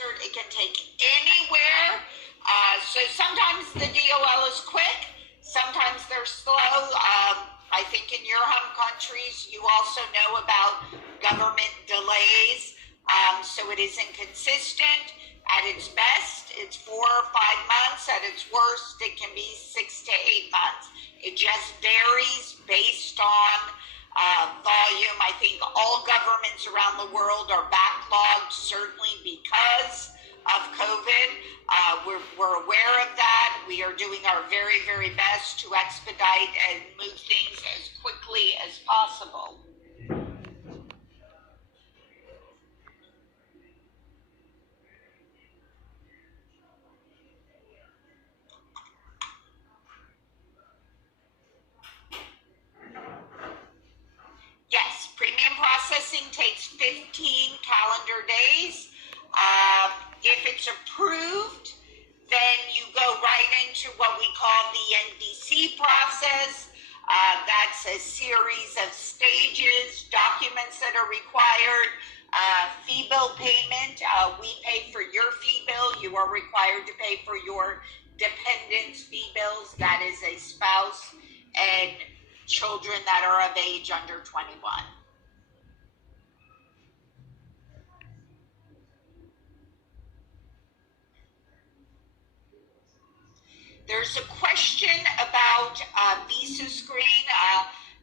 It can take anywhere. So sometimes the DOL is quick, sometimes they're slow. I think in your home countries, you also know about government delays. So it is inconsistent. At its best, it's 4 or 5 months. At its worst, it can be 6 to 8 months. It just varies based on volume. I think all governments around the world are backlogged, certainly because of COVID. We're aware of that. We are doing our very, very best to expedite and move things as quickly as possible. Yes, premium processing takes 15 calendar days. If it's approved, then you go right into what we call the Nbc process. That's a series of stages, documents that are required, fee bill payment. We pay for your fee bill. You are required to pay for your dependents' fee bills. That is a spouse and children that are of age under 21. There's a question about visa screen.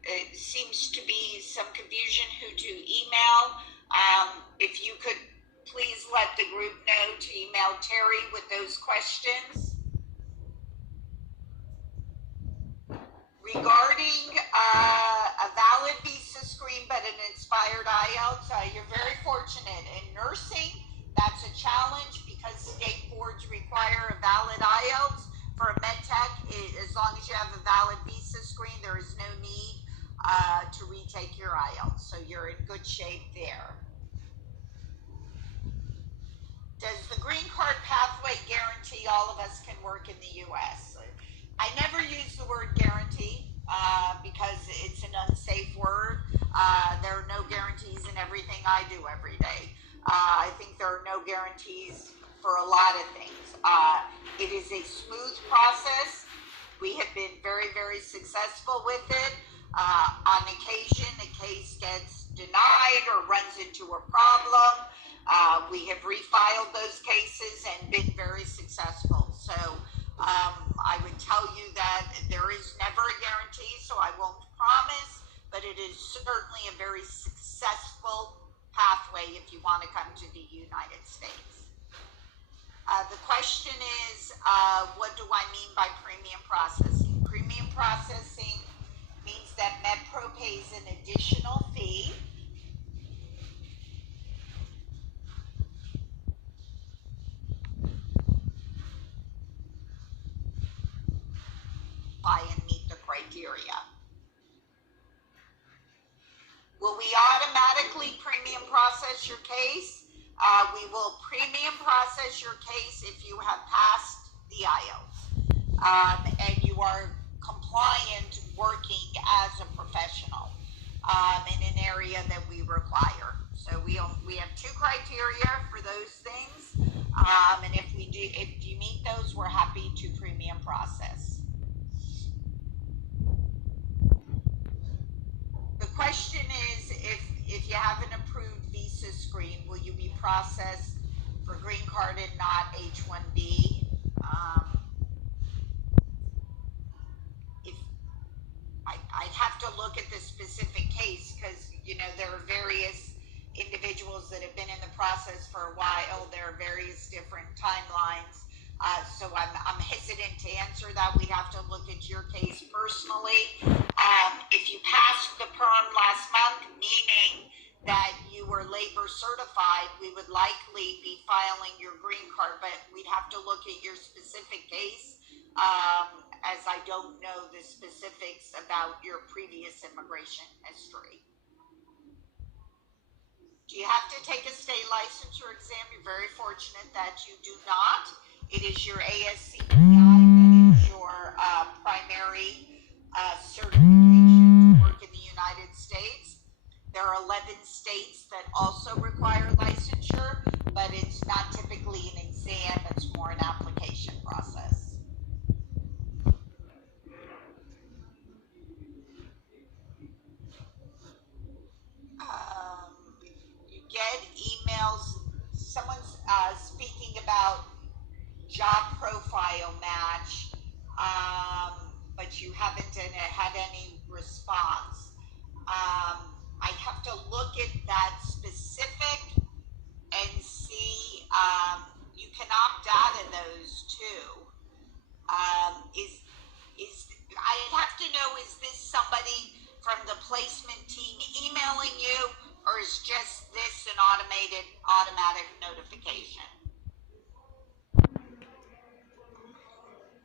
It seems to be some confusion who to email. If you could please let the group know to email Terry with those questions. Regarding a valid visa screen but an expired IELTS, you're very fortunate. In nursing, that's a challenge because state boards require a valid IELTS. For a med tech, as long as you have a valid visa screen, there is no need to retake your IELTS. So you're in good shape there. Does the green card pathway guarantee all of us can work in the U.S.? I never use the word guarantee because it's an unsafe word. There are no guarantees in everything I do every day. I think there are no guarantees for a lot of things. It is a smooth process. We have been very, very successful with it. On occasion, a case gets denied or runs into a problem. We have refiled those cases and been very successful. So I would tell you that there is never a guarantee, so I won't promise, but it is certainly a very successful pathway if you want to come to the United States. The question is, what do I mean by premium processing? Premium processing means that MedPro pays an additional fee and meet the criteria. Will we automatically premium process your case? We will premium process your case if you have passed the IELTS and you are compliant working as a professional in an area that we require. So we have 2 criteria for those things, and if you meet those, we're happy to premium process. The question is, if you have an approved visa screen, will you be processed for green card and not H-1B? I'd have to look at the specific case because, there are various individuals that have been in the process for a while. There are various different timelines. So I'm hesitant to answer that. We'd have to look at your case personally. If you passed the perm last month, meaning that you were labor certified, we would likely be filing your green card, but we'd have to look at your specific case, as I don't know the specifics about your previous immigration history. Do you have to take a state licensure exam? You're very fortunate that you do not. It is your ASCPI that is your primary certification to work in the United States. There are 11 states that also require licensure, but it's not typically but you haven't had any response. I have to look at that specific and see. You can opt out of those too. Is I'd have to know, is this somebody from the placement team emailing you, or is just this an automatic notification?